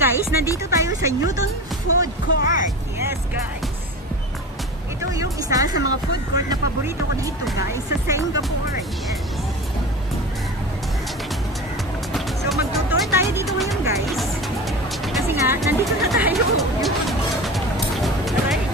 guys, nandito tayo sa Newton Food Court. Yes guys. Ito yung isa sa mga food court na paborito ko dito guys sa Singapore. Yes. So magtutour tayo dito ngayon guys. Kasi nga, nandito na tayo. Alright.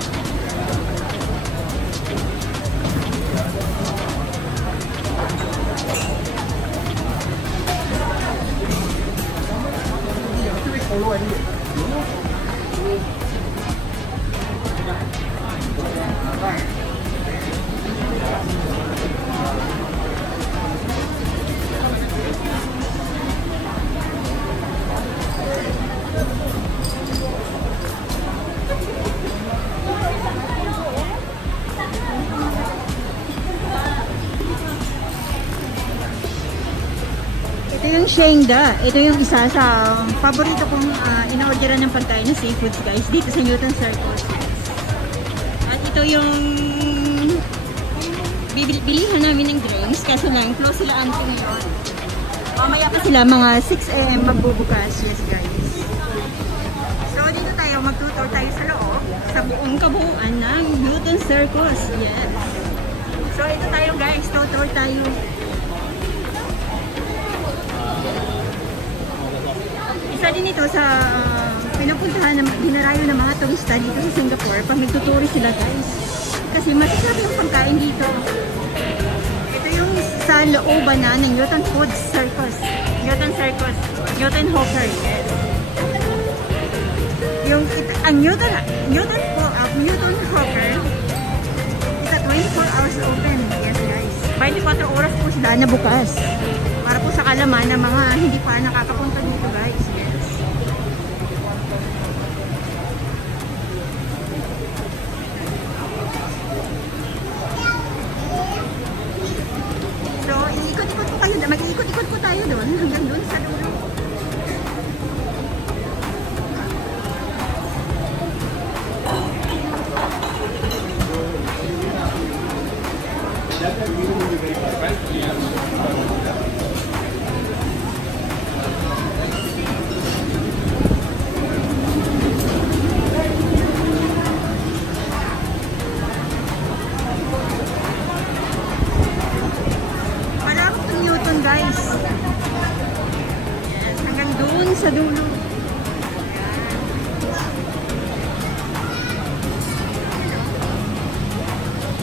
Ito yung Shengda. Ito yung isa sa paborito kong in-orderan ng pagkain na seafoods guys dito sa Newton Circus. At ito yung bilihan namin ng drinks kasi lang close sila anto ngayon. Mamaya pa sila mga 6 AM magbubukas. Yes guys. So dito tayo magtutour tayo sa loob sa buong kabuuan ng Newton Circus. Yes. So ito tayo guys, tutour tayo. Isa din ito sa pinupuntahan na dinarayo ng mga turista dito sa Singapore pag nagtuturi sila guys. Kasi masasarap yung pagkain dito. Ito yung sa looban na ng Newton Food Circus. Newton Circus. Newton Hawker. Yes. Yung, ang Newton Hawker is a 24 hours open. Yes guys. 24 oras po sila na bukas. Para po sa kalaman ng mga hindi pa nakakapunta dito guys. Yes. So, iikot-ikot po kayo. Mag-iikot-ikot po tayo doon. Hanggang doon sa dulo. Guys. Yes, hanggang doon sa dulo.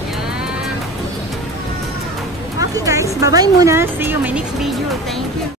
Yan. Okay guys, bye-bye muna. See you my next video.